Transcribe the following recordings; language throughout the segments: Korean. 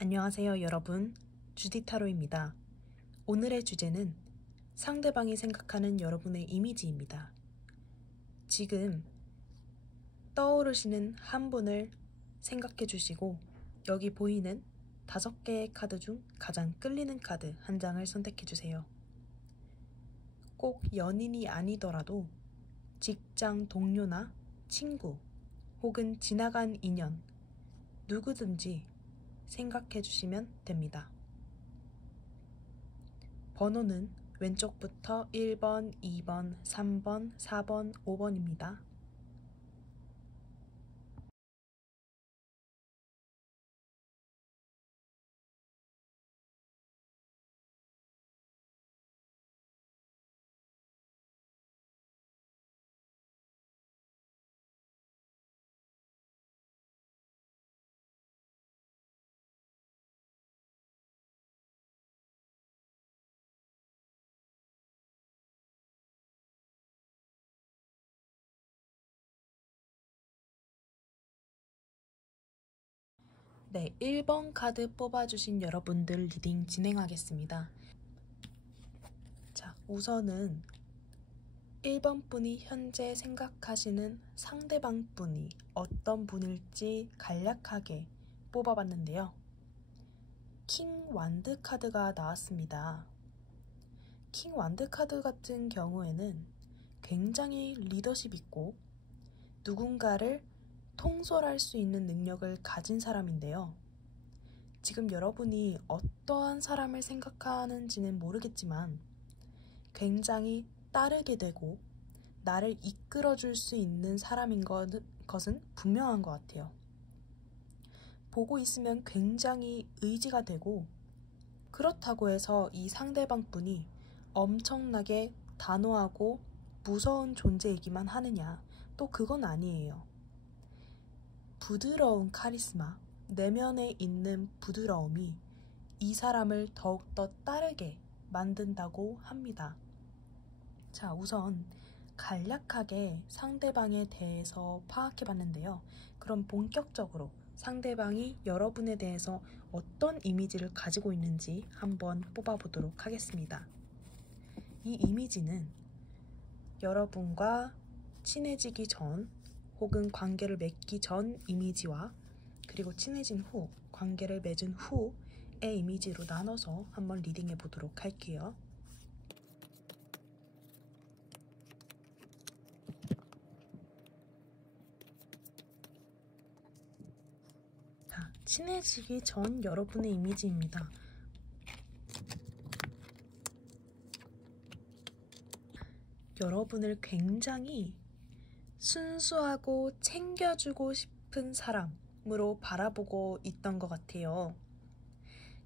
안녕하세요 여러분, 주디타로입니다. 오늘의 주제는 상대방이 생각하는 여러분의 이미지입니다. 지금 떠오르시는 한 분을 생각해 주시고 여기 보이는 5개의 카드 중 가장 끌리는 카드 한 장을 선택해 주세요. 꼭 연인이 아니더라도 직장 동료나 친구 혹은 지나간 인연 누구든지 생각해 주시면 됩니다. 번호는 왼쪽부터 1번, 2번, 3번, 4번, 5번입니다. 네, 1번 카드 뽑아주신 여러분들 리딩 진행하겠습니다. 자, 우선은 1번 분이 현재 생각하시는 상대방 분이 어떤 분일지 간략하게 뽑아봤는데요. 킹 완드 카드가 나왔습니다. 킹 완드 카드 같은 경우에는 굉장히 리더십 있고 누군가를 통솔할 수 있는 능력을 가진 사람인데요. 지금 여러분이 어떠한 사람을 생각하는지는 모르겠지만 굉장히 따르게 되고 나를 이끌어줄 수 있는 사람인 것은 분명한 것 같아요. 보고 있으면 굉장히 의지가 되고 그렇다고 해서 이 상대방 분이 엄청나게 단호하고 무서운 존재이기만 하느냐? 또 그건 아니에요. 부드러운 카리스마, 내면에 있는 부드러움이 이 사람을 더욱더 따르게 만든다고 합니다. 자, 우선 간략하게 상대방에 대해서 파악해 봤는데요. 그럼 본격적으로 상대방이 여러분에 대해서 어떤 이미지를 가지고 있는지 한번 뽑아보도록 하겠습니다. 이 이미지는 여러분과 친해지기 전 혹은 관계를 맺기 전 이미지와 그리고 친해진 후, 관계를 맺은 후의 이미지로 나눠서 한번 리딩해 보도록 할게요. 자, 친해지기 전 여러분의 이미지입니다. 여러분을 굉장히 순수하고 챙겨주고 싶은 사람으로 바라보고 있던 것 같아요.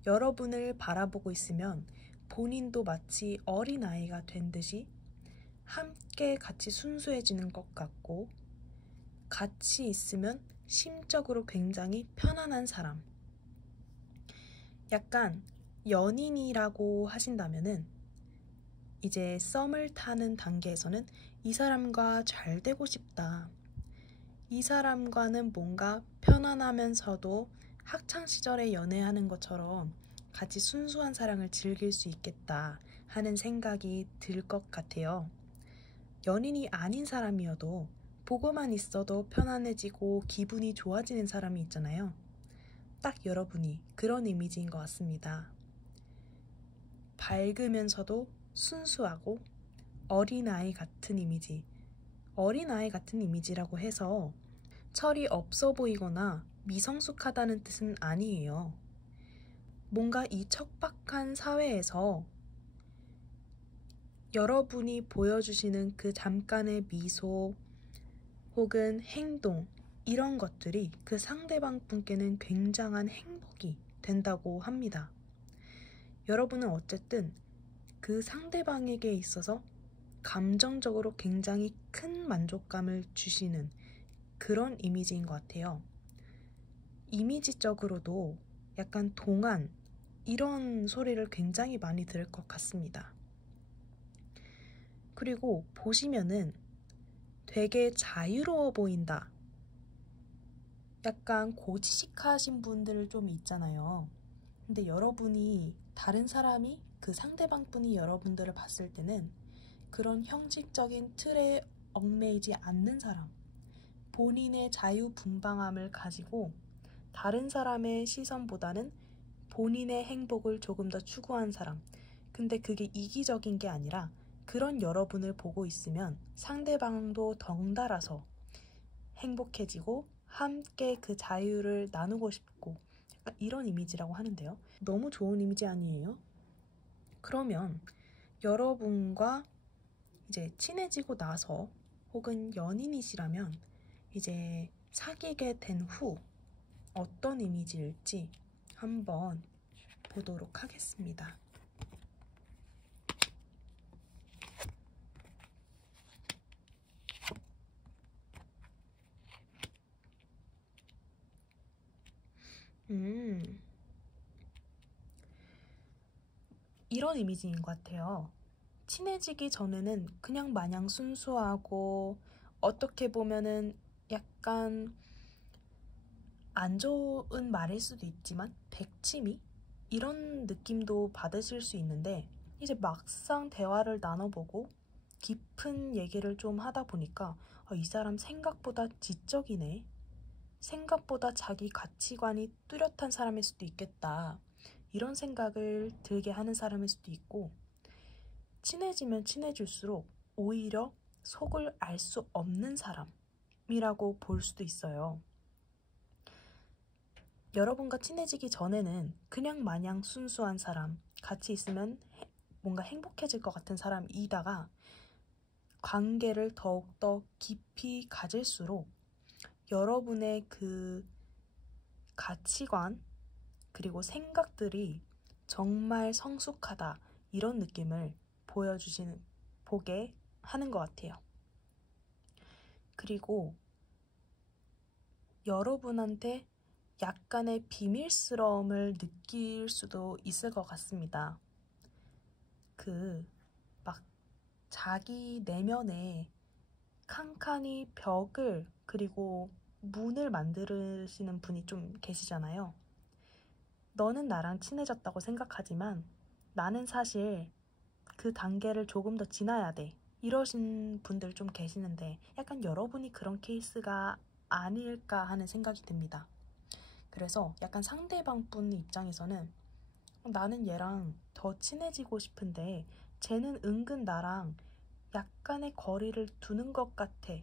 여러분을 바라보고 있으면 본인도 마치 어린아이가 된 듯이 함께 같이 순수해지는 것 같고 같이 있으면 심적으로 굉장히 편안한 사람. 약간 연인이라고 하신다면은 이제 썸을 타는 단계에서는 이 사람과 잘 되고 싶다. 이 사람과는 뭔가 편안하면서도 학창시절에 연애하는 것처럼 같이 순수한 사랑을 즐길 수 있겠다 하는 생각이 들 것 같아요. 연인이 아닌 사람이어도 보고만 있어도 편안해지고 기분이 좋아지는 사람이 있잖아요. 딱 여러분이 그런 이미지인 것 같습니다. 밝으면서도 순수하고 어린아이 같은 이미지. 어린아이 같은 이미지라고 해서 철이 없어 보이거나 미성숙하다는 뜻은 아니에요. 뭔가 이 척박한 사회에서 여러분이 보여주시는 그 잠깐의 미소 혹은 행동 이런 것들이 그 상대방 분께는 굉장한 행복이 된다고 합니다. 여러분은 어쨌든 그 상대방에게 있어서 감정적으로 굉장히 큰 만족감을 주시는 그런 이미지인 것 같아요. 이미지적으로도 약간 동안 이런 소리를 굉장히 많이 들을 것 같습니다. 그리고 보시면은 되게 자유로워 보인다. 약간 고지식하신 분들 좀 있잖아요. 근데 여러분이 다른 사람이 그 상대방 분이 여러분들을 봤을 때는 그런 형식적인 틀에 얽매이지 않는 사람, 본인의 자유분방함을 가지고 다른 사람의 시선보다는 본인의 행복을 조금 더 추구한 사람. 근데 그게 이기적인 게 아니라 그런 여러분을 보고 있으면 상대방도 덩달아서 행복해지고 함께 그 자유를 나누고 싶고 약간 이런 이미지라고 하는데요. 너무 좋은 이미지 아니에요? 그러면 여러분과 이제 친해지고 나서 혹은 연인이시라면 이제 사귀게 된 후 어떤 이미지일지 한번 보도록 하겠습니다. 이런 이미지인 것 같아요. 친해지기 전에는 그냥 마냥 순수하고 어떻게 보면은 약간 안 좋은 말일 수도 있지만 백치미? 이런 느낌도 받으실 수 있는데 이제 막상 대화를 나눠보고 깊은 얘기를 좀 하다 보니까 이 사람 생각보다 지적이네. 생각보다 자기 가치관이 뚜렷한 사람일 수도 있겠다. 이런 생각을 들게 하는 사람일 수도 있고 친해지면 친해질수록 오히려 속을 알 수 없는 사람이라고 볼 수도 있어요. 여러분과 친해지기 전에는 그냥 마냥 순수한 사람, 같이 있으면 뭔가 행복해질 것 같은 사람이다가 관계를 더욱더 깊이 가질수록 여러분의 그 가치관 그리고 생각들이 정말 성숙하다 이런 느낌을 보게 하는 것 같아요. 그리고 여러분한테 약간의 비밀스러움을 느낄 수도 있을 것 같습니다. 막 자기 내면에 칸칸이 벽을 그리고 문을 만드시는 분이 좀 계시잖아요. 너는 나랑 친해졌다고 생각하지만 나는 사실 그 단계를 조금 더 지나야 돼. 이러신 분들 좀 계시는데 약간 여러분이 그런 케이스가 아닐까 하는 생각이 듭니다. 그래서 약간 상대방 분 입장에서는 나는 얘랑 더 친해지고 싶은데 쟤는 은근 나랑 약간의 거리를 두는 것 같아.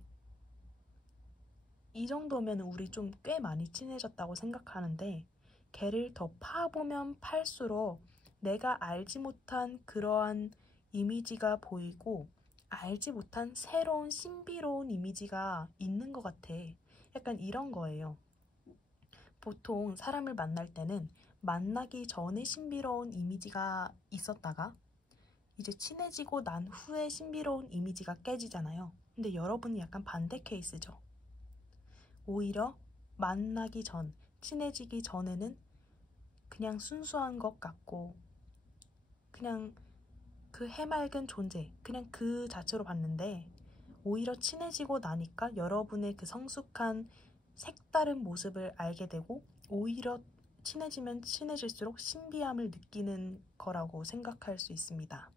이 정도면 우리 좀 꽤 많이 친해졌다고 생각하는데 걔를 더 파보면 팔수록 내가 알지 못한 그러한 이미지가 보이고 알지 못한 새로운 신비로운 이미지가 있는 것 같아. 약간 이런 거예요. 보통 사람을 만날 때는 만나기 전에 신비로운 이미지가 있었다가 이제 친해지고 난 후에 신비로운 이미지가 깨지잖아요. 근데 여러분은 약간 반대 케이스죠. 오히려 만나기 전, 친해지기 전에는 그냥 순수한 것 같고 그냥 그 해맑은 존재, 그냥 그 자체로 봤는데 오히려 친해지고 나니까 여러분의 그 성숙한 색다른 모습을 알게 되고 오히려 친해지면 친해질수록 신비함을 느끼는 거라고 생각할 수 있습니다.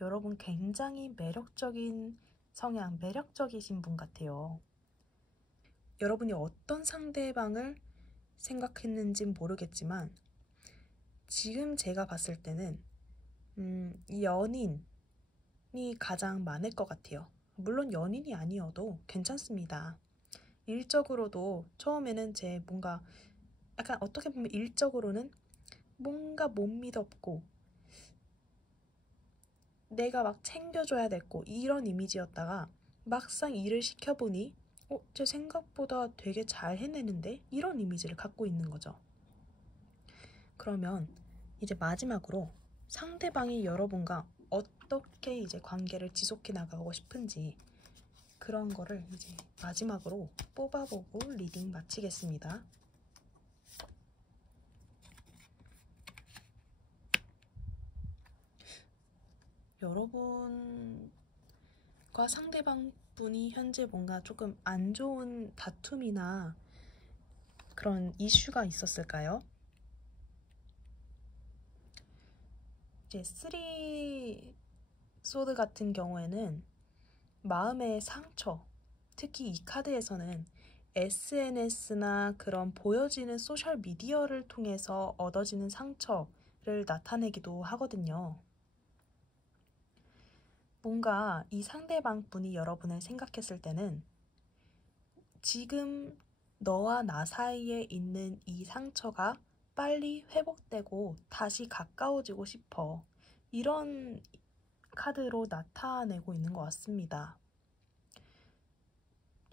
여러분 굉장히 매력적인 성향, 매력적이신 분 같아요. 여러분이 어떤 상대방을 생각했는진 모르겠지만 지금 제가 봤을 때는 연인이 가장 많을 것 같아요. 물론 연인이 아니어도 괜찮습니다. 일적으로도 처음에는 제 뭔가 약간 어떻게 보면 일적으로는 뭔가 못 믿었고 내가 막 챙겨줘야 됐고 이런 이미지였다가 막상 일을 시켜보니 쟤 생각보다 되게 잘 해내는데? 이런 이미지를 갖고 있는 거죠. 그러면 이제 마지막으로 상대방이 여러분과 어떻게 이제 관계를 지속해 나가고 싶은지 그런 거를 이제 마지막으로 뽑아보고 리딩 마치겠습니다. 여러분과 상대방 분이 현재 뭔가 조금 안 좋은 다툼이나 그런 이슈가 있었을까요? 이제 3 소드 같은 경우에는 마음의 상처, 특히 이 카드에서는 SNS나 그런 보여지는 소셜 미디어를 통해서 얻어지는 상처를 나타내기도 하거든요. 뭔가 이 상대방 분이 여러분을 생각했을 때는 지금 너와 나 사이에 있는 이 상처가 빨리 회복되고 다시 가까워지고 싶어. 이런 카드로 나타내고 있는 것 같습니다.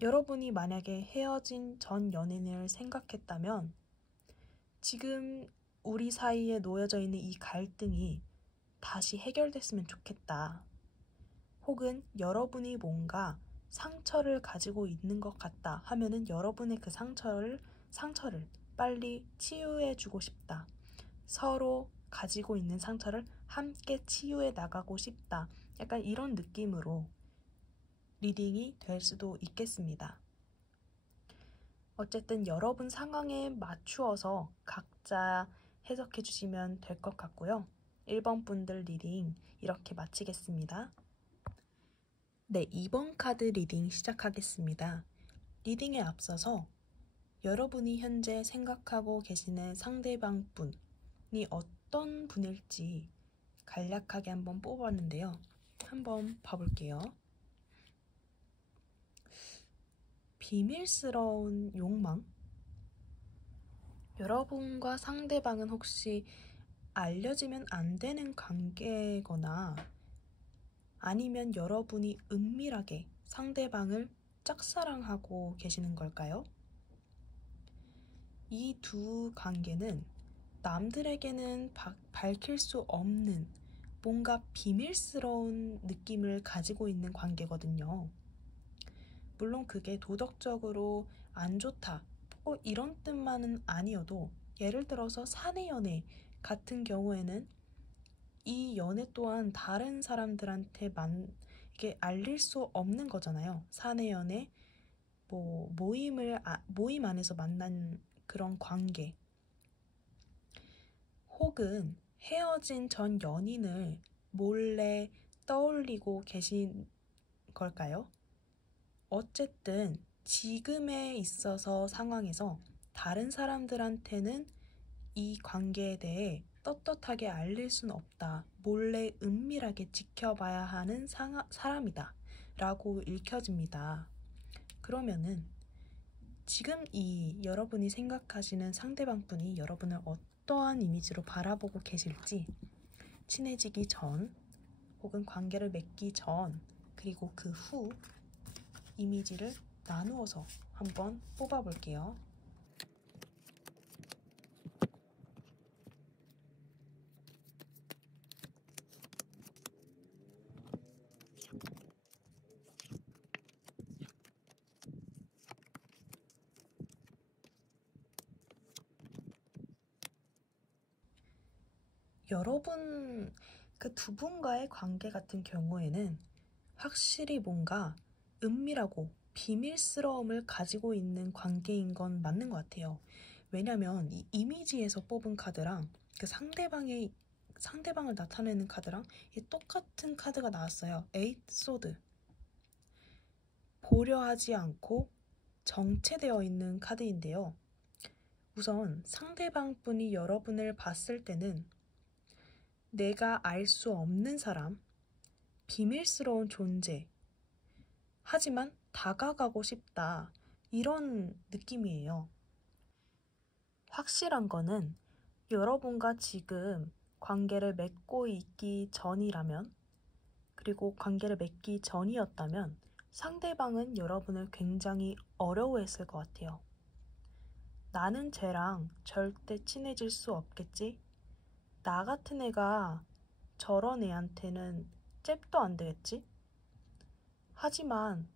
여러분이 만약에 헤어진 전 연인을 생각했다면 지금 우리 사이에 놓여져 있는 이 갈등이 다시 해결됐으면 좋겠다. 혹은 여러분이 뭔가 상처를 가지고 있는 것 같다 하면은 여러분의 그 상처를 빨리 치유해주고 싶다. 서로 가지고 있는 상처를 함께 치유해 나가고 싶다. 약간 이런 느낌으로 리딩이 될 수도 있겠습니다. 어쨌든 여러분 상황에 맞추어서 각자 해석해 주시면 될 것 같고요. 1번 분들 리딩 이렇게 마치겠습니다. 네, 2번 카드 리딩 시작하겠습니다. 리딩에 앞서서 여러분이 현재 생각하고 계시는 상대방 분이 어떤 분일지 간략하게 한번 뽑았는데요. 한번 봐볼게요. 비밀스러운 욕망? 여러분과 상대방은 혹시 알려지면 안 되는 관계거나 아니면 여러분이 은밀하게 상대방을 짝사랑하고 계시는 걸까요? 이 두 관계는 남들에게는 밝힐 수 없는 뭔가 비밀스러운 느낌을 가지고 있는 관계거든요. 물론 그게 도덕적으로 안 좋다, 이런 뜻만은 아니어도 예를 들어서 사내 연애 같은 경우에는 이 연애 또한 다른 사람들한테 이게 알릴 수 없는 거잖아요. 사내 연애, 모임 안에서 만난 그런 관계, 혹은 헤어진 전 연인을 몰래 떠올리고 계신 걸까요? 어쨌든 지금에 있어서 상황에서 다른 사람들한테는 이 관계에 대해 떳떳하게 알릴 수는 없다. 몰래 은밀하게 지켜봐야 하는 사람이다. 라고 읽혀집니다. 그러면은 지금 이 여러분이 생각하시는 상대방 분이 여러분을 어떠한 이미지로 바라보고 계실지 친해지기 전 혹은 관계를 맺기 전 그리고 그 후 이미지를 나누어서 한번 뽑아볼게요. 여러분 그 두 분과의 관계 같은 경우에는 확실히 뭔가 은밀하고 비밀스러움을 가지고 있는 관계인 건 맞는 것 같아요. 왜냐면 이 이미지에서 뽑은 카드랑 그 상대방을 나타내는 카드랑 똑같은 카드가 나왔어요. 8 소드. 보려 하지 않고 정체되어 있는 카드인데요. 우선 상대방 분이 여러분을 봤을 때는 내가 알 수 없는 사람, 비밀스러운 존재, 하지만 다가가고 싶다. 이런 느낌이에요. 확실한 거는 여러분과 지금 관계를 맺고 있기 전이라면, 그리고 관계를 맺기 전이었다면 상대방은 여러분을 굉장히 어려워했을 것 같아요. 나는 쟤랑 절대 친해질 수 없겠지? 나 같은 애가 저런 애한테는 잽도 안 되겠지? 하지만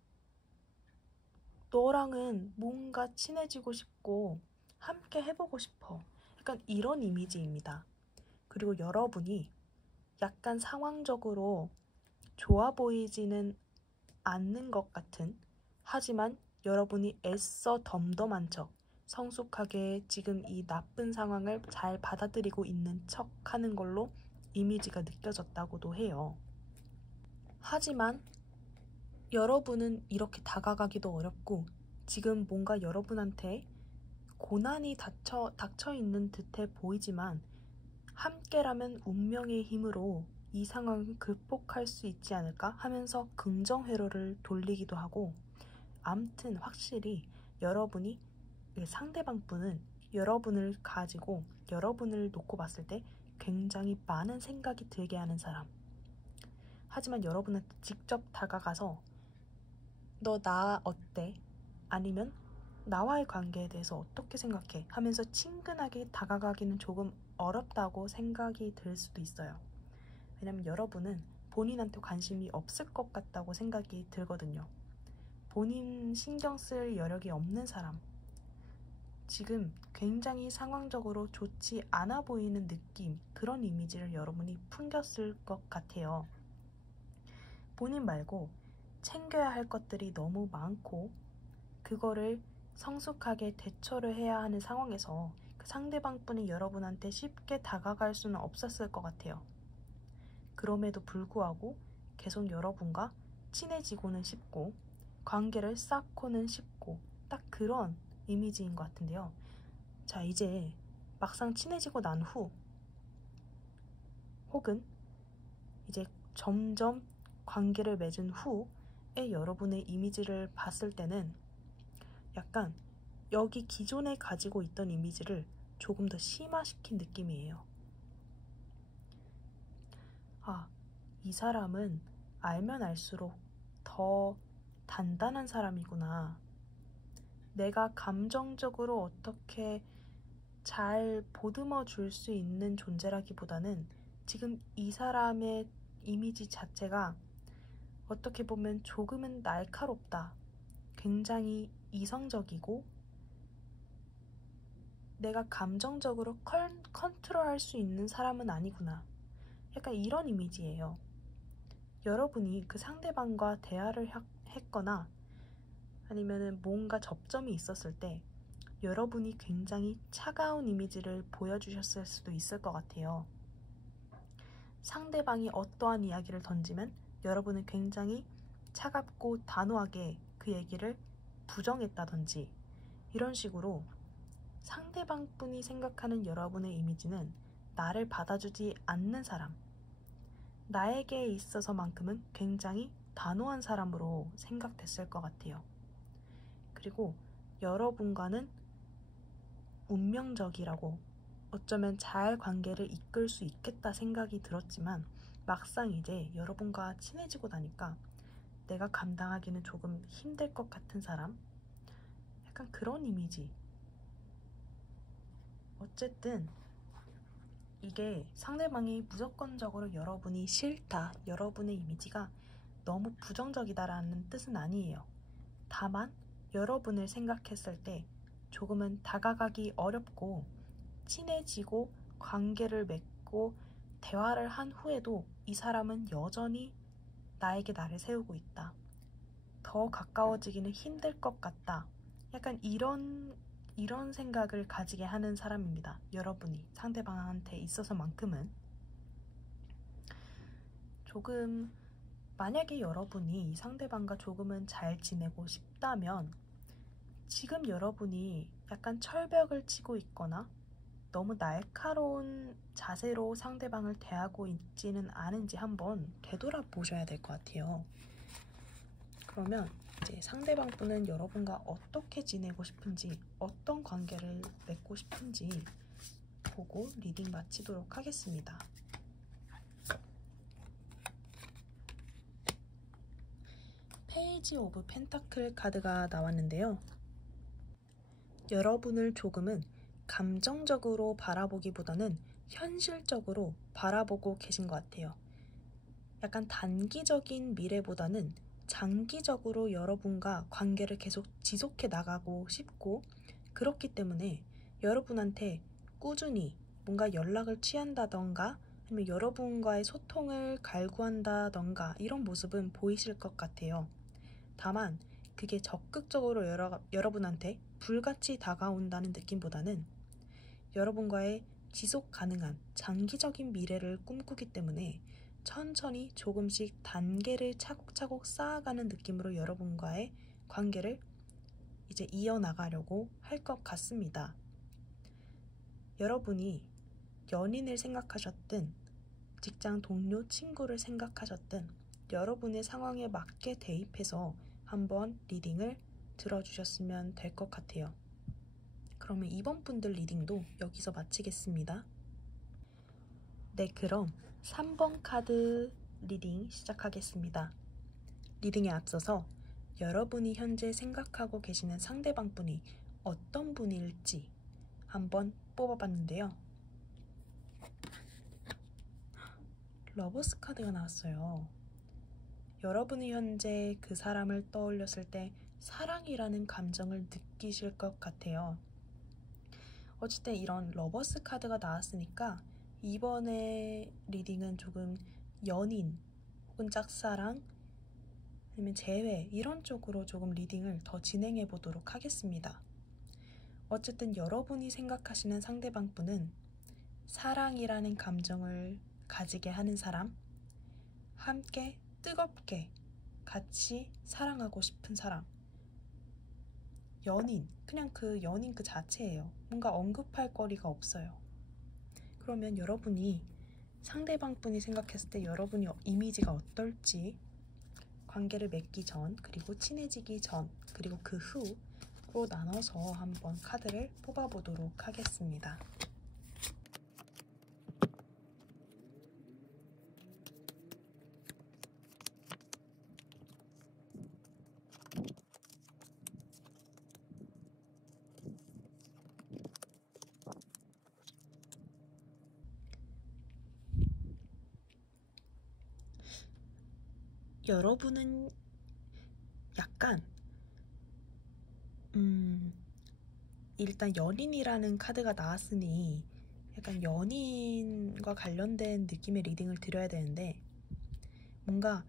너랑은 뭔가 친해지고 싶고 함께 해보고 싶어. 약간 이런 이미지입니다. 그리고 여러분이 약간 상황적으로 좋아 보이지는 않는 것 같은, 하지만 여러분이 애써 덤덤한 척, 성숙하게 지금 이 나쁜 상황을 잘 받아들이고 있는 척 하는 걸로 이미지가 느껴졌다고도 해요. 하지만 여러분은 이렇게 다가가기도 어렵고 지금 뭔가 여러분한테 고난이 닥쳐 있는 듯해 보이지만 함께라면 운명의 힘으로 이 상황을 극복할 수 있지 않을까 하면서 긍정 회로를 돌리기도 하고, 암튼 확실히 여러분이 상대방 분은 여러분을 가지고 여러분을 놓고 봤을 때 굉장히 많은 생각이 들게 하는 사람. 하지만 여러분한테 직접 다가가서 너 나 어때? 아니면 나와의 관계에 대해서 어떻게 생각해? 하면서 친근하게 다가가기는 조금 어렵다고 생각이 들 수도 있어요. 왜냐면 여러분은 본인한테 관심이 없을 것 같다고 생각이 들거든요. 본인 신경 쓸 여력이 없는 사람, 지금 굉장히 상황적으로 좋지 않아 보이는 느낌, 그런 이미지를 여러분이 풍겼을 것 같아요. 본인 말고 챙겨야 할 것들이 너무 많고 그거를 성숙하게 대처를 해야 하는 상황에서 그 상대방분이 여러분한테 쉽게 다가갈 수는 없었을 것 같아요. 그럼에도 불구하고 계속 여러분과 친해지고는 싶고 관계를 쌓고는 싶고 딱 그런 이미지인 것 같은데요. 자, 이제 막상 친해지고 난 후 혹은 이제 점점 관계를 맺은 후에 여러분의 이미지를 봤을 때는 약간 여기 기존에 가지고 있던 이미지를 조금 더 심화시킨 느낌이에요. 아, 이 사람은 알면 알수록 더 단단한 사람이구나. 내가 감정적으로 어떻게 잘 보듬어 줄 수 있는 존재라기보다는 지금 이 사람의 이미지 자체가 어떻게 보면 조금은 날카롭다. 굉장히 이성적이고 내가 감정적으로 컨트롤할 수 있는 사람은 아니구나. 약간 이런 이미지예요. 여러분이 그 상대방과 대화를 했거나 아니면은 뭔가 접점이 있었을 때 여러분이 굉장히 차가운 이미지를 보여주셨을 수도 있을 것 같아요. 상대방이 어떠한 이야기를 던지면 여러분은 굉장히 차갑고 단호하게 그 얘기를 부정했다든지 이런 식으로 상대방 분이 생각하는 여러분의 이미지는 나를 받아주지 않는 사람, 나에게 있어서만큼은 굉장히 단호한 사람으로 생각됐을 것 같아요. 그리고 여러분과는 운명적이라고 어쩌면 잘 관계를 이끌 수 있겠다 생각이 들었지만 막상 이제 여러분과 친해지고 나니까 내가 감당하기는 조금 힘들 것 같은 사람? 약간 그런 이미지. 어쨌든 이게 상대방이 무조건적으로 여러분이 싫다, 여러분의 이미지가 너무 부정적이다라는 뜻은 아니에요. 다만 여러분을 생각했을 때 조금은 다가가기 어렵고 친해지고 관계를 맺고 대화를 한 후에도 이 사람은 여전히 나에게 나를 세우고 있다. 더 가까워지기는 힘들 것 같다. 약간 이런 생각을 가지게 하는 사람입니다. 여러분이 상대방한테 있어서만큼은. 조금 만약에 여러분이 이 상대방과 조금은 잘 지내고 싶다면 지금 여러분이 약간 철벽을 치고 있거나 너무 날카로운 자세로 상대방을 대하고 있지는 않은지 한번 되돌아보셔야 될 것 같아요. 그러면 이제 상대방 분은 여러분과 어떻게 지내고 싶은지, 어떤 관계를 맺고 싶은지 보고 리딩 마치도록 하겠습니다. 페이지 오브 펜타클 카드가 나왔는데요. 여러분을 조금은 감정적으로 바라보기보다는 현실적으로 바라보고 계신 것 같아요. 약간 단기적인 미래보다는 장기적으로 여러분과 관계를 계속 지속해 나가고 싶고, 그렇기 때문에 여러분한테 꾸준히 뭔가 연락을 취한다던가 아니면 여러분과의 소통을 갈구한다던가 이런 모습은 보이실 것 같아요. 다만 그게 적극적으로 여러분한테 불같이 다가온다는 느낌보다는 여러분과의 지속 가능한 장기적인 미래를 꿈꾸기 때문에 천천히 조금씩 단계를 차곡차곡 쌓아가는 느낌으로 여러분과의 관계를 이제 이어나가려고 할 것 같습니다. 여러분이 연인을 생각하셨든 직장 동료, 친구를 생각하셨든 여러분의 상황에 맞게 대입해서 한번 리딩을 들어주셨으면 될 것 같아요. 그러면 이번 분들 리딩도 여기서 마치겠습니다. 네, 그럼 3번 카드 리딩 시작하겠습니다. 리딩에 앞서서 여러분이 현재 생각하고 계시는 상대방 분이 어떤 분일지 한번 뽑아봤는데요. 러버스 카드가 나왔어요. 여러분이 현재 그 사람을 떠올렸을 때 사랑이라는 감정을 느끼실 것 같아요. 어쨌든 이런 러버스 카드가 나왔으니까 이번에 리딩은 조금 연인 혹은 짝사랑 아니면 재회 이런 쪽으로 조금 리딩을 더 진행해 보도록 하겠습니다. 어쨌든 여러분이 생각하시는 상대방 분은 사랑이라는 감정을 가지게 하는 사람, 함께 뜨겁게 같이 사랑하고 싶은 사람, 연인, 그냥 그 연인 그 자체예요. 뭔가 언급할 거리가 없어요. 그러면 여러분이 상대방 분이 생각했을 때 여러분이 이미지가 어떨지 관계를 맺기 전, 그리고 친해지기 전, 그리고 그 후로 나눠서 한번 카드를 뽑아보도록 하겠습니다. 여러분은 약간 일단 연인이라는 카드가 나왔으니 약간 연인과 관련된 느낌의 리딩을 드려야 되는데 뭔가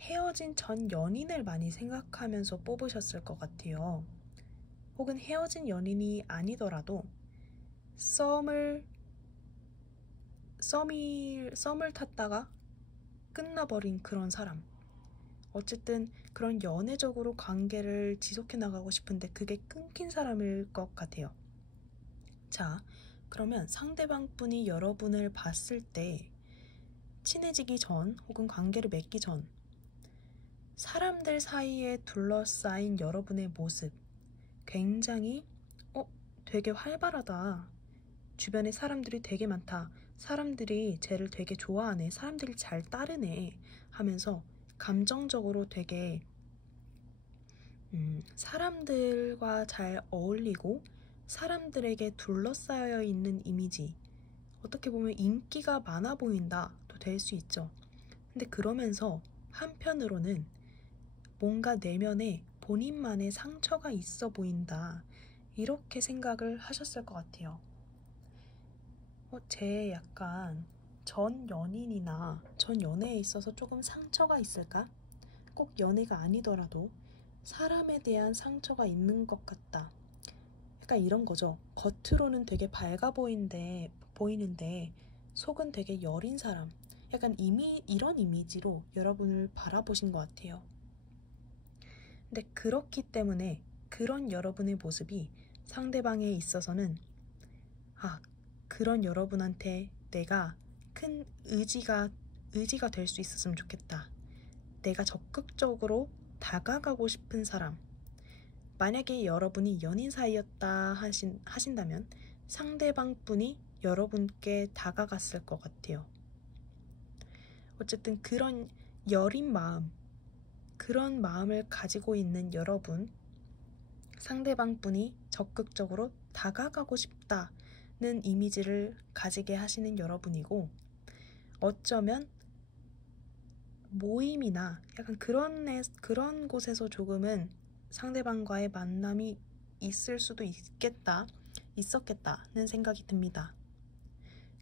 헤어진 전 연인을 많이 생각하면서 뽑으셨을 것 같아요. 혹은 헤어진 연인이 아니더라도 썸을 탔다가 끝나버린 그런 사람. 어쨌든 그런 연애적으로 관계를 지속해 나가고 싶은데 그게 끊긴 사람일 것 같아요. 자, 그러면 상대방 분이 여러분을 봤을 때 친해지기 전 혹은 관계를 맺기 전 사람들 사이에 둘러싸인 여러분의 모습 굉장히 되게 활발하다. 주변에 사람들이 되게 많다. 사람들이 쟤를 되게 좋아하네. 사람들이 잘 따르네. 하면서 감정적으로 되게 사람들과 잘 어울리고 사람들에게 둘러싸여 있는 이미지, 어떻게 보면 인기가 많아 보인다도 될 수 있죠. 근데 그러면서 한편으로는 뭔가 내면에 본인만의 상처가 있어 보인다, 이렇게 생각을 하셨을 것 같아요. 제 약간 전 연인이나 전 연애에 있어서 조금 상처가 있을까? 꼭 연애가 아니더라도 사람에 대한 상처가 있는 것 같다. 약간 이런 거죠. 겉으로는 되게 밝아 보이는데 속은 되게 여린 사람. 약간 이런 이미지로 여러분을 바라보신 것 같아요. 근데 그렇기 때문에 그런 여러분의 모습이 상대방에 있어서는 그런 여러분한테 내가 큰 의지가 될 수 있었으면 좋겠다. 내가 적극적으로 다가가고 싶은 사람. 만약에 여러분이 연인 사이였다 하신다면 상대방 분이 여러분께 다가갔을 것 같아요. 어쨌든 그런 여린 마음, 그런 마음을 가지고 있는 여러분, 상대방 분이 적극적으로 다가가고 싶다는 이미지를 가지게 하시는 여러분이고, 어쩌면 모임이나 약간 그런 곳에서 조금은 상대방과의 만남이 있었겠다는 생각이 듭니다.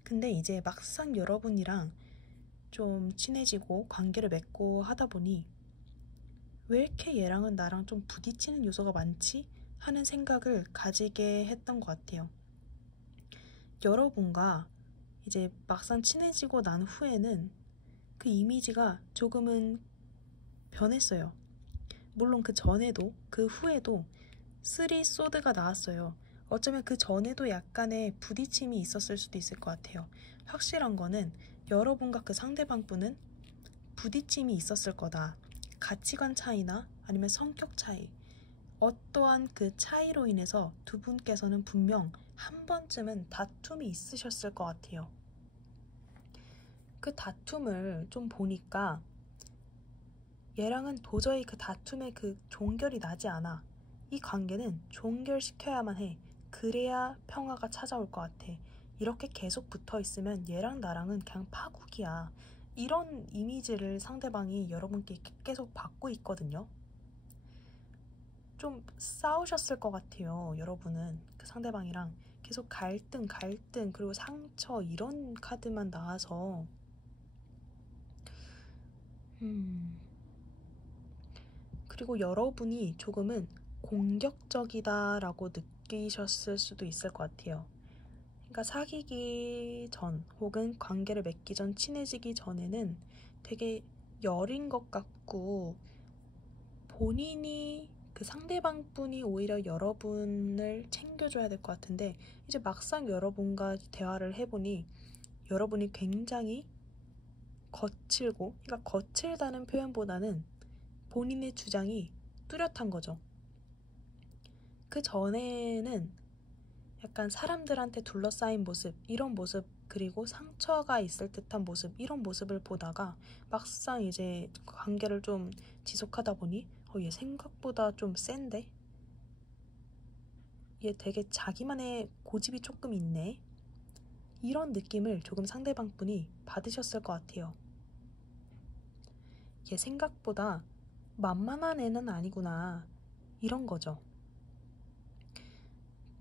근데 이제 막상 여러분이랑 좀 친해지고 관계를 맺고 하다 보니 왜 이렇게 얘랑은 나랑 좀 부딪히는 요소가 많지? 하는 생각을 가지게 했던 것 같아요. 여러분과 이제 막상 친해지고 난 후에는 그 이미지가 조금은 변했어요. 물론 그 전에도 그 후에도 쓰리 소드가 나왔어요. 어쩌면 그 전에도 약간의 부딪힘이 있었을 수도 있을 것 같아요. 확실한 거는 여러분과 그 상대방 분은 부딪힘이 있었을 거다. 가치관 차이나 아니면 성격 차이, 어떠한 그 차이로 인해서 두 분께서는 분명 한 번쯤은 다툼이 있으셨을 것 같아요. 그 다툼을 좀 보니까 얘랑은 도저히 그 다툼의 그 종결이 나지 않아. 이 관계는 종결시켜야만 해. 그래야 평화가 찾아올 것 같아. 이렇게 계속 붙어 있으면 얘랑 나랑은 그냥 파국이야. 이런 이미지를 상대방이 여러분께 계속 받고 있거든요. 좀 싸우셨을 것 같아요. 여러분은 그 상대방이랑 계속 갈등 그리고 상처 이런 카드만 나와서 그리고 여러분이 조금은 공격적이다라고 느끼셨을 수도 있을 것 같아요. 그러니까 사귀기 전 혹은 관계를 맺기 전, 친해지기 전에는 되게 여린 것 같고 본인이 그 상대방 분이 오히려 여러분을 챙겨줘야 될 것 같은데 이제 막상 여러분과 대화를 해보니 여러분이 굉장히 거칠고, 그러니까 거칠다는 표현보다는 본인의 주장이 뚜렷한 거죠. 그 전에는 약간 사람들한테 둘러싸인 모습, 이런 모습, 그리고 상처가 있을 듯한 모습, 이런 모습을 보다가 막상 이제 관계를 좀 지속하다 보니 얘 생각보다 좀 센데? 얘 되게 자기만의 고집이 조금 있네? 이런 느낌을 조금 상대방 분이 받으셨을 것 같아요. 얘 생각보다 만만한 애는 아니구나. 이런 거죠.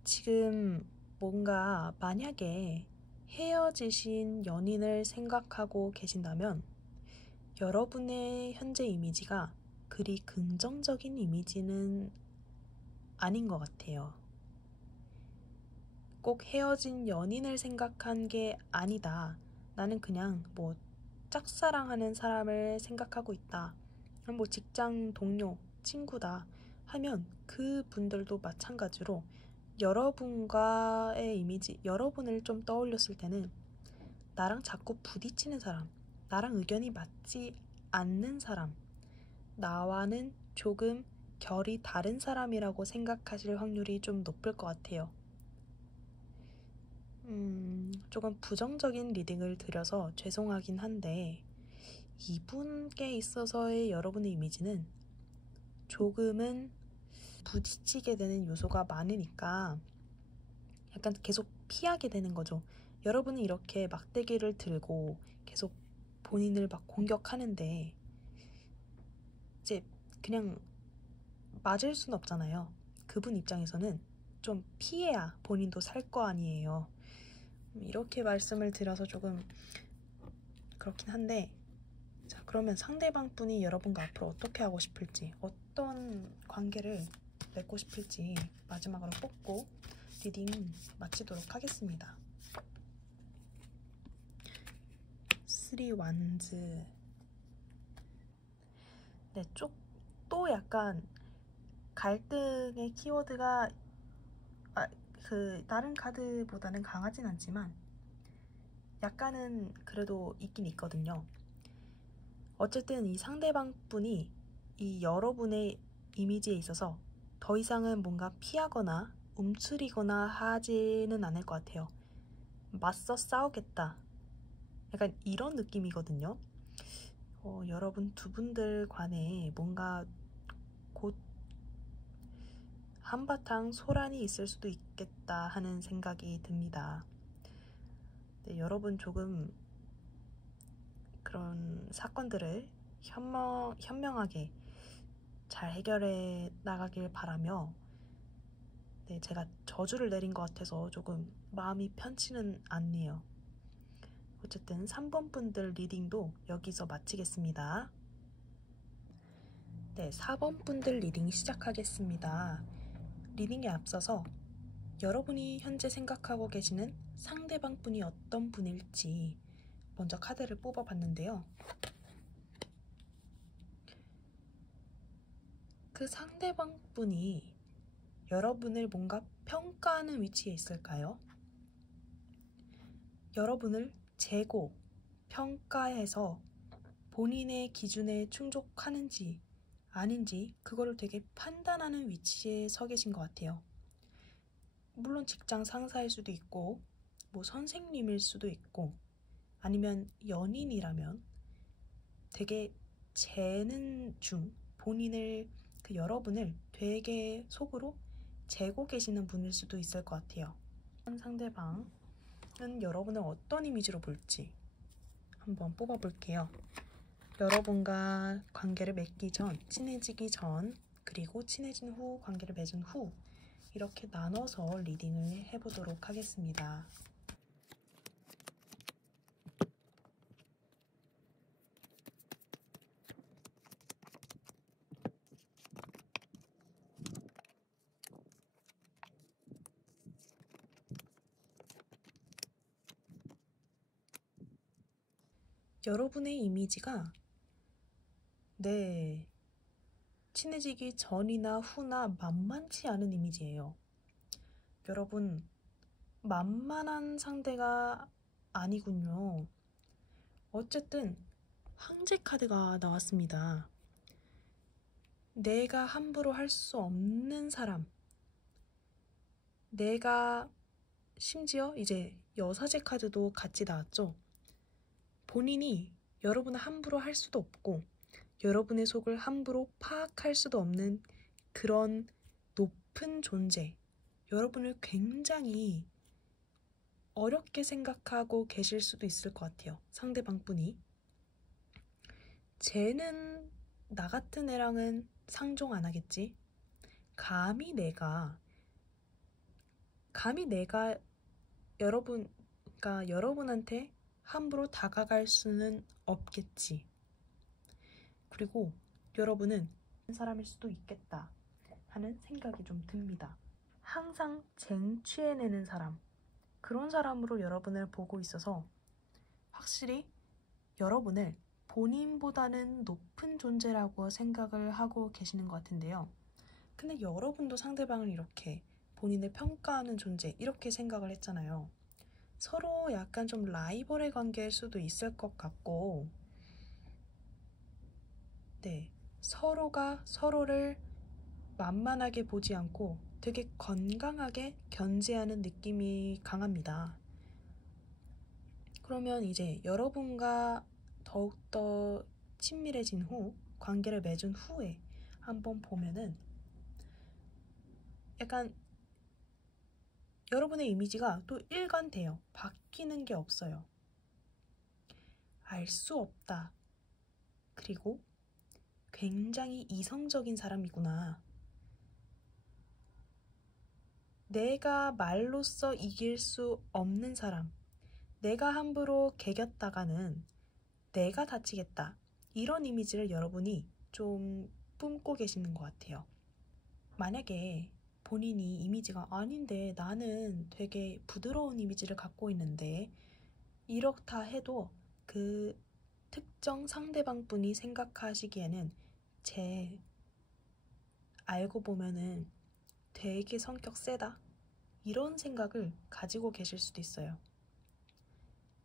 지금 뭔가 만약에 헤어지신 연인을 생각하고 계신다면 여러분의 현재 이미지가 그리 긍정적인 이미지는 아닌 것 같아요. 꼭 헤어진 연인을 생각한 게 아니다. 나는 그냥 뭐 짝사랑하는 사람을 생각하고 있다. 뭐 직장 동료, 친구다 하면 그 분들도 마찬가지로 여러분과의 이미지, 여러분을 좀 떠올렸을 때는 나랑 자꾸 부딪히는 사람, 나랑 의견이 맞지 않는 사람, 나와는 조금 결이 다른 사람이라고 생각하실 확률이 좀 높을 것 같아요. 조금 부정적인 리딩을 드려서 죄송하긴 한데 이분께 있어서의 여러분의 이미지는 조금은 부딪히게 되는 요소가 많으니까 약간 계속 피하게 되는 거죠. 여러분은 이렇게 막대기를 들고 계속 본인을 막 공격하는데 이제 그냥 맞을 순 없잖아요. 그분 입장에서는 좀 피해야 본인도 살 거 아니에요. 이렇게 말씀을 드려서 조금 그렇긴 한데 자, 그러면 상대방 분이 여러분과 앞으로 어떻게 하고 싶을지, 어떤 관계를 맺고 싶을지 마지막으로 뽑고 리딩 마치도록 하겠습니다. 3 완즈. 네, 또 약간 갈등의 키워드가 그 다른 카드보다는 강하진 않지만 약간은 그래도 있긴 있거든요. 어쨌든 이 상대방 분이 이 여러분의 이미지에 있어서 더 이상은 뭔가 피하거나 움츠리거나 하지는 않을 것 같아요. 맞서 싸우겠다. 약간 이런 느낌이거든요. 여러분 두 분들 간에 뭔가 곧 한바탕 소란이 있을 수도 있겠다 하는 생각이 듭니다. 네, 여러분 조금 그런 사건들을 현명하게 잘 해결해 나가길 바라며 네, 제가 저주를 내린 것 같아서 조금 마음이 편치는 않네요. 어쨌든 3번 분들 리딩도 여기서 마치겠습니다. 네, 4번 분들 리딩 시작하겠습니다. 리딩에 앞서서 여러분이 현재 생각하고 계시는 상대방 분이 어떤 분일지 먼저 카드를 뽑아봤는데요. 그 상대방 분이 여러분을 뭔가 평가하는 위치에 있을까요? 여러분을 재고, 평가해서 본인의 기준에 충족하는지 아닌지 그거를 되게 판단하는 위치에 서 계신 것 같아요. 물론 직장 상사일 수도 있고 뭐 선생님일 수도 있고 아니면 연인이라면 되게 재는 중 본인을 여러분을 되게 속으로 재고 계시는 분일 수도 있을 것 같아요. 상대방은 여러분을 어떤 이미지로 볼지 한번 뽑아볼게요. 여러분과 관계를 맺기 전, 친해지기 전, 그리고 친해진 후, 관계를 맺은 후 이렇게 나눠서 리딩을 해보도록 하겠습니다. 여러분의 이미지가 친해지기 전이나 후나 만만치 않은 이미지예요. 여러분, 만만한 상대가 아니군요. 어쨌든 황제 카드가 나왔습니다. 내가 함부로 할 수 없는 사람, 내가 심지어 이제 여사제 카드도 같이 나왔죠. 본인이 여러분을 함부로 할 수도 없고 여러분의 속을 함부로 파악할 수도 없는 그런 높은 존재, 여러분을 굉장히 어렵게 생각하고 계실 수도 있을 것 같아요. 상대방 분이. 쟤는 나 같은 애랑은 상종 안 하겠지? 감히 내가 여러분한테 함부로 다가갈 수는 없겠지. 그리고 여러분은 사람일 수도 있겠다 하는 생각이 좀 듭니다. 항상 쟁취해내는 사람, 그런 사람으로 여러분을 보고 있어서 확실히 여러분을 본인보다는 높은 존재라고 생각을 하고 계시는 것 같은데요. 근데 여러분도 상대방을 이렇게 본인을 평가하는 존재 이렇게 생각을 했잖아요. 서로 약간 좀 라이벌의 관계일 수도 있을 것 같고 서로가 서로를 만만하게 보지 않고 되게 건강하게 견제하는 느낌이 강합니다. 그러면 이제 여러분과 더욱더 친밀해진 후, 관계를 맺은 후에 한번 보면은 약간 여러분의 이미지가 또 일관돼요. 바뀌는 게 없어요. 알 수 없다. 그리고 굉장히 이성적인 사람이구나. 내가 말로써 이길 수 없는 사람. 내가 함부로 개겼다가는 내가 다치겠다. 이런 이미지를 여러분이 좀 품고 계시는 것 같아요. 만약에 본인이 이미지가 아닌데 나는 되게 부드러운 이미지를 갖고 있는데 이렇다 해도 그 특정 상대방 분이 생각하시기에는 쟤 알고 보면은 되게 성격 세다 이런 생각을 가지고 계실 수도 있어요.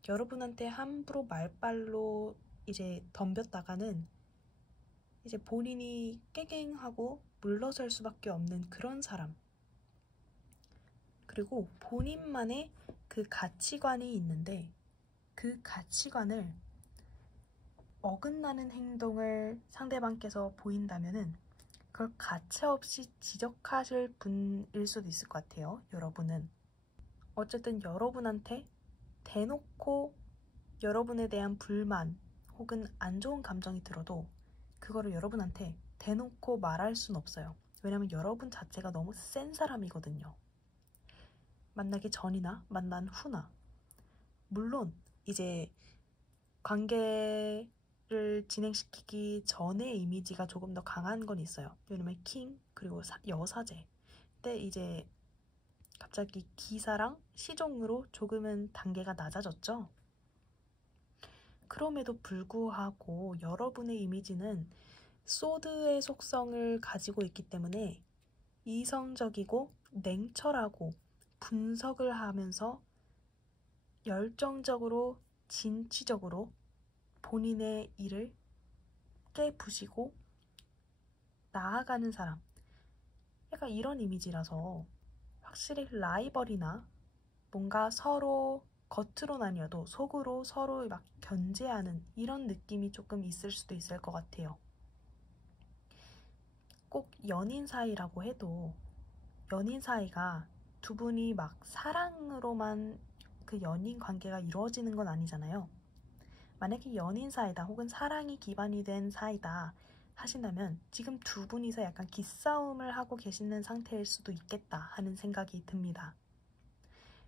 여러분한테 함부로 말빨로 이제 덤볐다가는 이제 본인이 깨갱하고 물러설 수밖에 없는 그런 사람. 그리고 본인만의 그 가치관이 있는데 그 가치관을 어긋나는 행동을 상대방께서 보인다면은 그걸 가차없이 지적하실 분일 수도 있을 것 같아요. 여러분은. 어쨌든 여러분한테 대놓고 여러분에 대한 불만 혹은 안 좋은 감정이 들어도 그거를 여러분한테 대놓고 말할 순 없어요. 왜냐면 여러분 자체가 너무 센 사람이거든요. 만나기 전이나 만난 후나. 물론 이제 관계를 진행시키기 전의 이미지가 조금 더 강한 건 있어요. 왜냐면 킹 그리고 여사제. 근데 이제 갑자기 기사랑 시종으로 조금은 단계가 낮아졌죠? 그럼에도 불구하고 여러분의 이미지는 소드의 속성을 가지고 있기 때문에 이성적이고 냉철하고 분석을 하면서 열정적으로 진취적으로 본인의 일을 깨부시고 나아가는 사람, 약간 이런 이미지라서 확실히 라이벌이나 뭔가 서로 겉으로는 아니어도 속으로 서로 막 견제하는 이런 느낌이 조금 있을 수도 있을 것 같아요. 꼭 연인 사이라고 해도 연인 사이가 두 분이 막 사랑으로만 그 연인 관계가 이루어지는 건 아니잖아요. 만약에 연인 사이다 혹은 사랑이 기반이 된 사이다 하신다면 지금 두 분이서 약간 기싸움을 하고 계시는 상태일 수도 있겠다 하는 생각이 듭니다.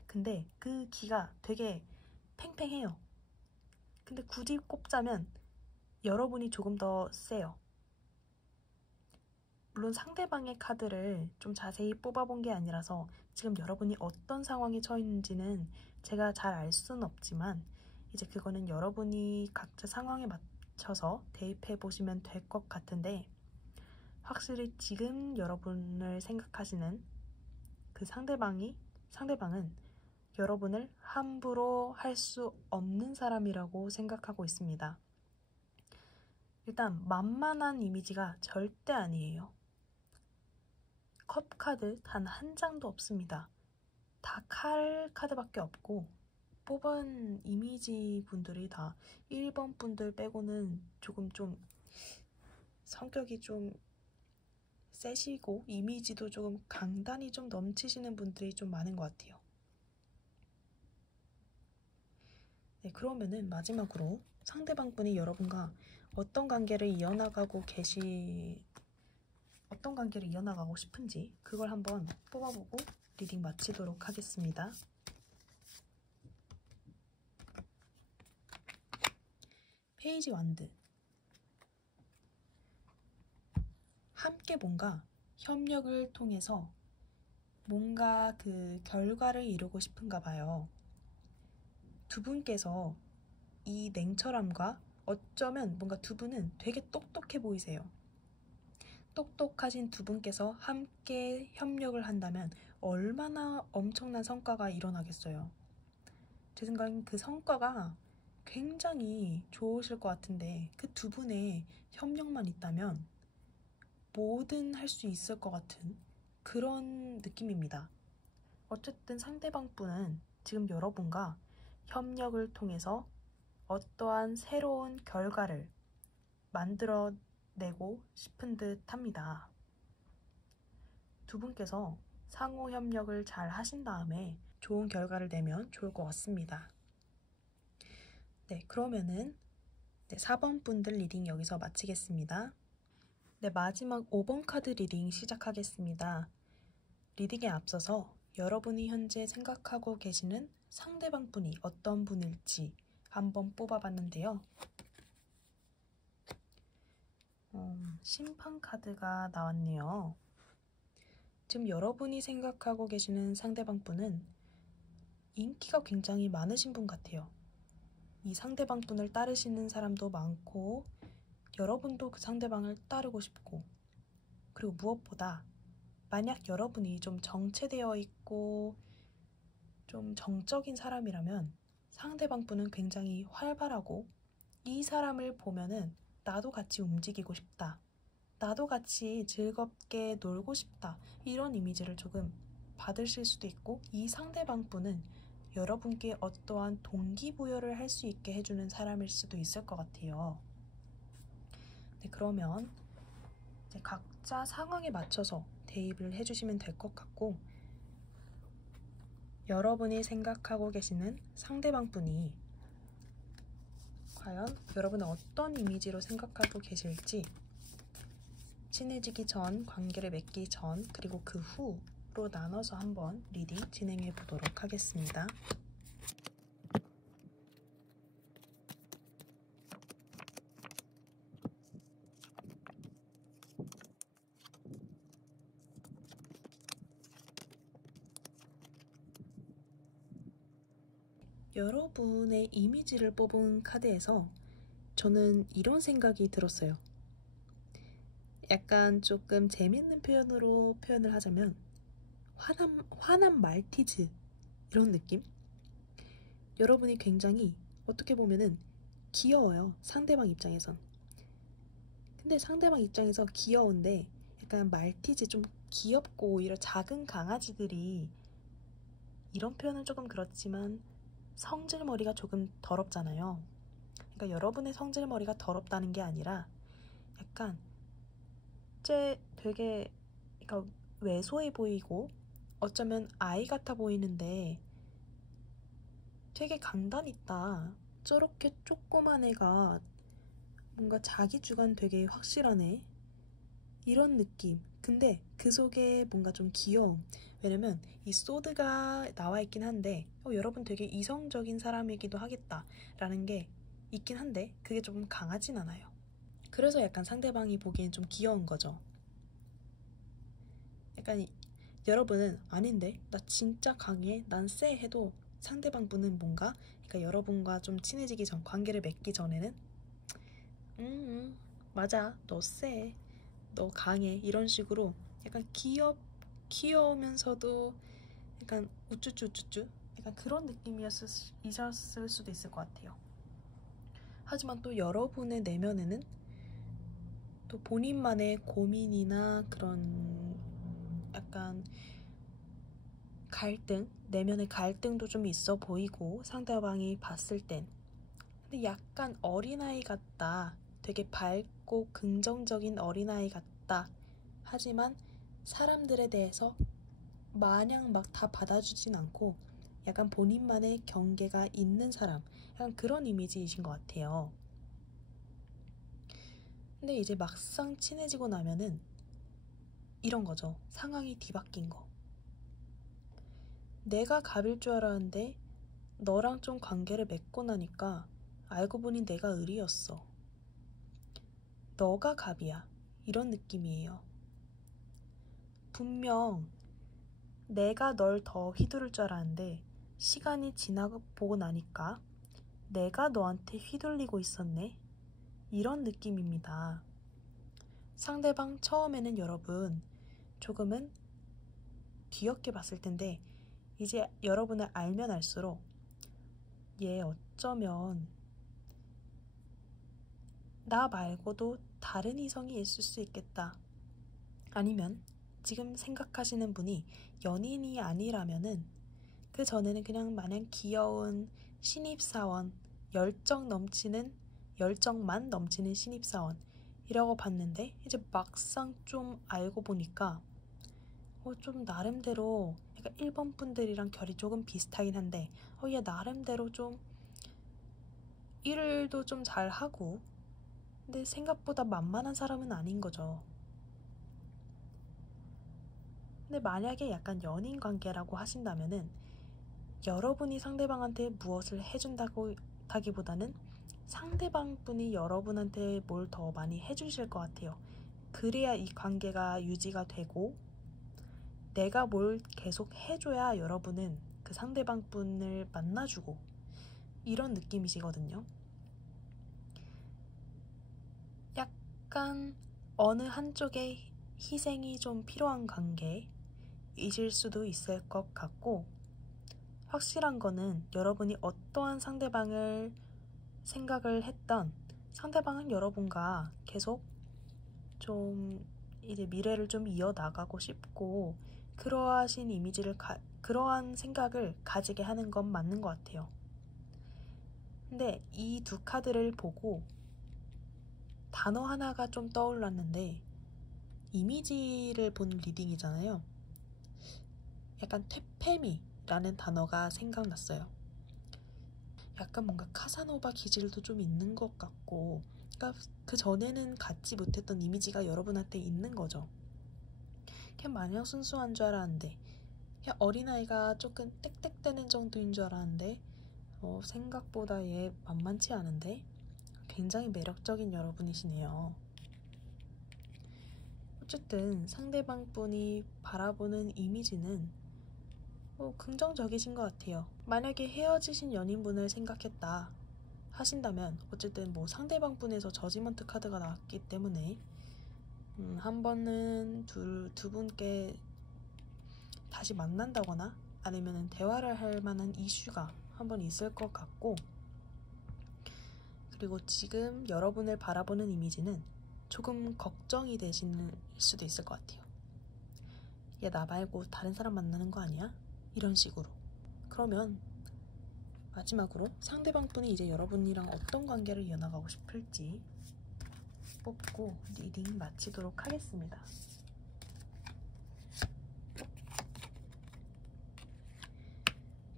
근데 그 기가 되게 팽팽해요. 근데 굳이 꼽자면 여러분이 조금 더 세요. 물론 상대방의 카드를 좀 자세히 뽑아본 게 아니라서 지금 여러분이 어떤 상황에 처했는지는 제가 잘 알 수는 없지만 이제 그거는 여러분이 각자 상황에 맞춰서 대입해 보시면 될 것 같은데 확실히 지금 여러분을 생각하시는 그 상대방은 여러분을 함부로 할 수 없는 사람이라고 생각하고 있습니다. 일단 만만한 이미지가 절대 아니에요. 컵 카드 단 한 장도 없습니다. 다 칼 카드밖에 없고 뽑은 이미지 분들이 다 1번 분들 빼고는 조금 좀 성격이 좀 세시고 이미지도 조금 강단이 좀 넘치시는 분들이 좀 많은 것 같아요. 네, 그러면은 마지막으로 상대방 분이 여러분과 어떤 관계를 이어나가고 싶은지 그걸 한번 뽑아보고 리딩 마치도록 하겠습니다. 페이지 완드. 함께 뭔가 협력을 통해서 뭔가 그 결과를 이루고 싶은가 봐요. 두 분께서 이 냉철함과 어쩌면 뭔가 두 분은 되게 똑똑해 보이세요. 똑똑하신 두 분께서 함께 협력을 한다면 얼마나 엄청난 성과가 일어나겠어요. 제 생각엔 그 성과가 굉장히 좋으실 것 같은데 그 두 분의 협력만 있다면 뭐든 할 수 있을 것 같은 그런 느낌입니다. 어쨌든 상대방 분은 지금 여러분과 협력을 통해서 어떠한 새로운 결과를 만들어내고 싶은 듯 합니다. 두 분께서 상호 협력을 잘 하신 다음에 좋은 결과를 내면 좋을 것 같습니다. 네, 그러면은 4번 분들 리딩 여기서 마치겠습니다. 네, 마지막 5번 카드 리딩 시작하겠습니다. 리딩에 앞서서 여러분이 현재 생각하고 계시는 상대방 분이 어떤 분일지 한번 뽑아봤는데요. 심판 카드가 나왔네요. 지금 여러분이 생각하고 계시는 상대방 분은 인기가 굉장히 많으신 분 같아요. 이 상대방 분을 따르시는 사람도 많고 여러분도 그 상대방을 따르고 싶고 그리고 무엇보다 만약 여러분이 좀 정체되어 있고 좀 정적인 사람이라면 상대방 분은 굉장히 활발하고 이 사람을 보면은 나도 같이 움직이고 싶다. 나도 같이 즐겁게 놀고 싶다. 이런 이미지를 조금 받으실 수도 있고 이 상대방 분은 여러분께 어떠한 동기부여를 할 수 있게 해주는 사람일 수도 있을 것 같아요. 네, 그러면 이제 각자 상황에 맞춰서 대입을 해주시면 될 것 같고 여러분이 생각하고 계시는 상대방 분이 과연 여러분은 어떤 이미지로 생각하고 계실지 친해지기 전, 관계를 맺기 전, 그리고 그 후로 나눠서 한번 리딩 진행해 보도록 하겠습니다. 여러분의 이미지를 뽑은 카드에서 저는 이런 생각이 들었어요. 약간 조금 재밌는 표현으로 표현을 하자면 화난 말티즈 이런 느낌? 여러분이 굉장히 어떻게 보면은 귀여워요. 상대방 입장에선. 근데 상대방 입장에서 귀여운데 약간 말티즈 좀 귀엽고 오히려 작은 강아지들이 이런 표현은 조금 그렇지만 성질머리가 조금 더럽잖아요. 그러니까 여러분의 성질머리가 더럽다는 게 아니라 약간 되게 그러니까 왜소해 보이고 어쩌면 아이 같아 보이는데 되게 강단 있다. 저렇게 조그만 애가 뭔가 자기 주관 되게 확실하네. 이런 느낌. 근데 그 속에 뭔가 좀 귀여움. 왜냐면 이 소드가 나와 있긴 한데 여러분 되게 이성적인 사람이기도 하겠다 라는 게 있긴 한데 그게 좀 강하진 않아요. 그래서 약간 상대방이 보기엔 좀 귀여운 거죠. 약간 여러분은 아닌데 나 진짜 강해 난 쎄 해도 상대방 분은 뭔가 그러니까 여러분과 좀 친해지기 전 관계를 맺기 전에는 맞아 너 쎄 너 강해 이런 식으로 약간 귀여우면서도 약간 우쭈쭈쭈쭈 약간 그런 느낌이셨을 수도 있을 것 같아요. 하지만 또 여러분의 내면에는 또 본인만의 고민이나 그런 약간 갈등, 내면의 갈등도 좀 있어 보이고 상대방이 봤을 땐 근데 약간 어린아이 같다. 되게 밝고 긍정적인 어린아이 같다. 하지만 사람들에 대해서 마냥 막 다 받아주진 않고 약간 본인만의 경계가 있는 사람 약간 그런 이미지이신 것 같아요. 근데 이제 막상 친해지고 나면은 이런 거죠. 상황이 뒤바뀐 거. 내가 갑일 줄 알았는데 너랑 좀 관계를 맺고 나니까 알고 보니 내가 을이었어. 너가 갑이야. 이런 느낌이에요. 분명 내가 널 더 휘두를 줄 알았는데 시간이 지나보고 나니까 내가 너한테 휘둘리고 있었네. 이런 느낌입니다. 상대방 처음에는 여러분 조금은 귀엽게 봤을 텐데 이제 여러분을 알면 알수록 얘 어쩌면 나 말고도 다른 이성이 있을 수 있겠다. 아니면 지금 생각하시는 분이 연인이 아니라면은 그 전에는 그냥 마냥 귀여운 신입사원, 열정만 넘치는 신입사원 이라고 봤는데 이제 막상 좀 알고 보니까 좀 나름대로 약간 일본 분들이랑 결이 조금 비슷하긴 한데 얘 나름대로 좀 일도 좀 잘하고 근데 생각보다 만만한 사람은 아닌 거죠. 근데 만약에 약간 연인 관계라고 하신다면은 여러분이 상대방한테 무엇을 해준다고 하기보다는 상대방 분이 여러분한테 뭘 더 많이 해주실 것 같아요. 그래야 이 관계가 유지가 되고 내가 뭘 계속 해줘야 여러분은 그 상대방 분을 만나주고 이런 느낌이시거든요. 약간 어느 한쪽에 희생이 좀 필요한 관계이실 수도 있을 것 같고 확실한 거는 여러분이 어떠한 상대방을 생각을 했던 상대방은 여러분과 계속 좀 이제 미래를 좀 이어나가고 싶고 그러한 생각을 가지게 하는 건 맞는 것 같아요. 근데 이 두 카드를 보고 단어 하나가 좀 떠올랐는데 이미지를 본 리딩이잖아요. 약간 퇴폐미라는 단어가 생각났어요. 약간 뭔가 카사노바 기질도 좀 있는 것 같고 그러니까 그 전에는 갖지 못했던 이미지가 여러분한테 있는 거죠. 그냥 마냥 순수한 줄 알았는데 그냥 어린아이가 조금 땡땡대는 정도인 줄 알았는데 생각보다 얘 만만치 않은데 굉장히 매력적인 여러분이시네요. 어쨌든 상대방 분이 바라보는 이미지는 긍정적이신 것 같아요. 만약에 헤어지신 연인분을 생각했다 하신다면 어쨌든 상대방 분에서 저지먼트 카드가 나왔기 때문에 한 번은 두 분께 다시 만난다거나 아니면 대화를 할 만한 이슈가 한 번 있을 것 같고, 그리고 지금 여러분을 바라보는 이미지는 조금 걱정이 되실 수도 있을 것 같아요. 얘 나 말고 다른 사람 만나는 거 아니야? 이런 식으로. 그러면 마지막으로 상대방 분이 이제 여러분이랑 어떤 관계를 이어나가고 싶을지 뽑고 리딩 마치도록 하겠습니다.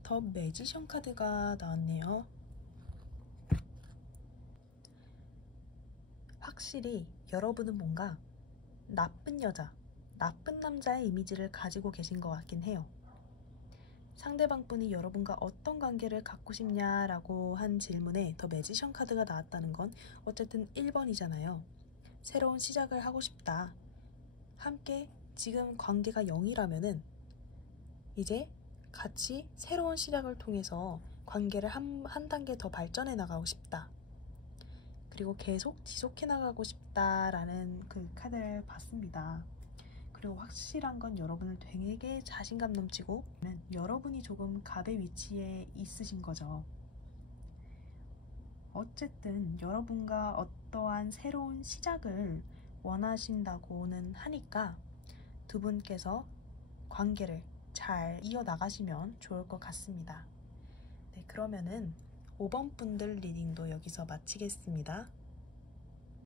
더 매지션 카드가 나왔네요. 확실히 여러분은 뭔가 나쁜 여자, 나쁜 남자의 이미지를 가지고 계신 것 같긴 해요. 상대방 분이 여러분과 어떤 관계를 갖고 싶냐라고 한 질문에 더 매지션 카드가 나왔다는 건 어쨌든 1번이잖아요. 새로운 시작을 하고 싶다. 함께 지금 관계가 0이라면은 이제 같이 새로운 시작을 통해서 관계를 한 단계 더 발전해 나가고 싶다. 그리고 계속 지속해 나가고 싶다라는 그 카드를 봤습니다. 그리고 확실한 건 여러분은 되게 자신감 넘치고 여러분이 조금 갑의 위치에 있으신 거죠. 어쨌든 여러분과 어떠한 새로운 시작을 원하신다고는 하니까 두 분께서 관계를 잘 이어나가시면 좋을 것 같습니다. 네, 그러면은 5번 분들 리딩도 여기서 마치겠습니다.